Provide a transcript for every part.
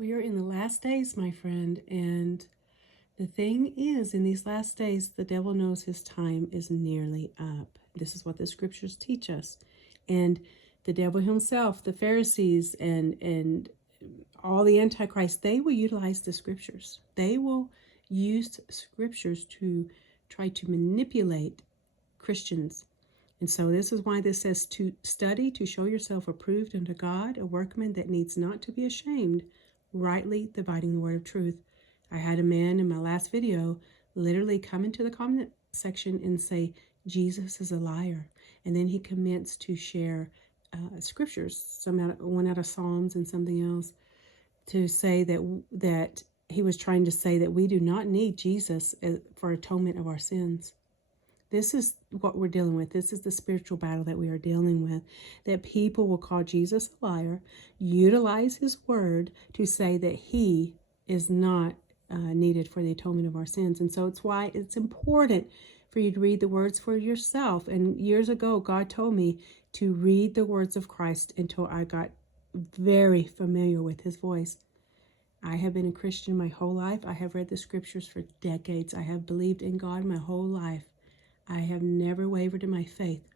We are in the last days, my friend, and the thing is, in these last days, the devil knows his time is nearly up. This is what the scriptures teach us. And the devil himself, the Pharisees, and all the Antichrist, they will utilize the scriptures. They will use scriptures to try to manipulate Christians. And so this is why this says to study, to show yourself approved unto God, a workman that needs not to be ashamed, rightly dividing the word of truth. I had a man in my last video literally come into the comment section and say, Jesus is a liar. And then he commenced to share scriptures, one out of Psalms and something else, to say that he was trying to say that we do not need Jesus for atonement of our sins. This is what we're dealing with. This is the spiritual battle that we are dealing with, that people will call Jesus a liar, utilize his word to say that he is not needed for the atonement of our sins. And so it's why it's important for you to read the words for yourself. And years ago, God told me to read the words of Christ until I got very familiar with his voice. I have been a Christian my whole life. I have read the scriptures for decades. I have believed in God my whole life. I have never wavered in my faith.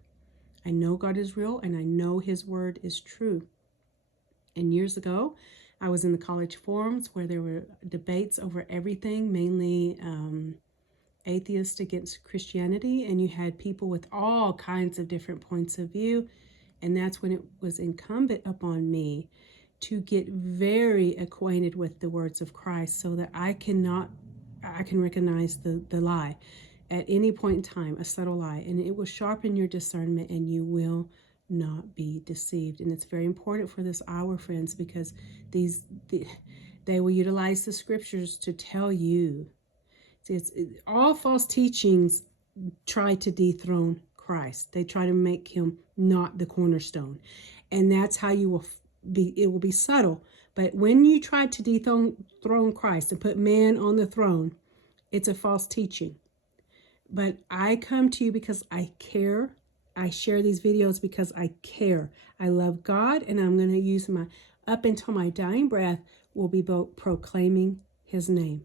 I know God is real and I know his word is true. And years ago, I was in the college forums where there were debates over everything, mainly atheist against Christianity. And you had people with all kinds of different points of view. And that's when it was incumbent upon me to get very acquainted with the words of Christ so that I can recognize the lie at any point in time, a subtle lie, and it will sharpen your discernment and you will not be deceived. And it's very important for this hour, friends, because they will utilize the scriptures to tell you. See, all false teachings try to dethrone Christ. They try to make him not the cornerstone. And that's how you will it will be subtle. But when you try to dethrone Christ and put man on the throne, it's a false teaching. But I come to you because I care. I share these videos because I care. I love God, and I'm going to use up until my dying breath, will be proclaiming his name.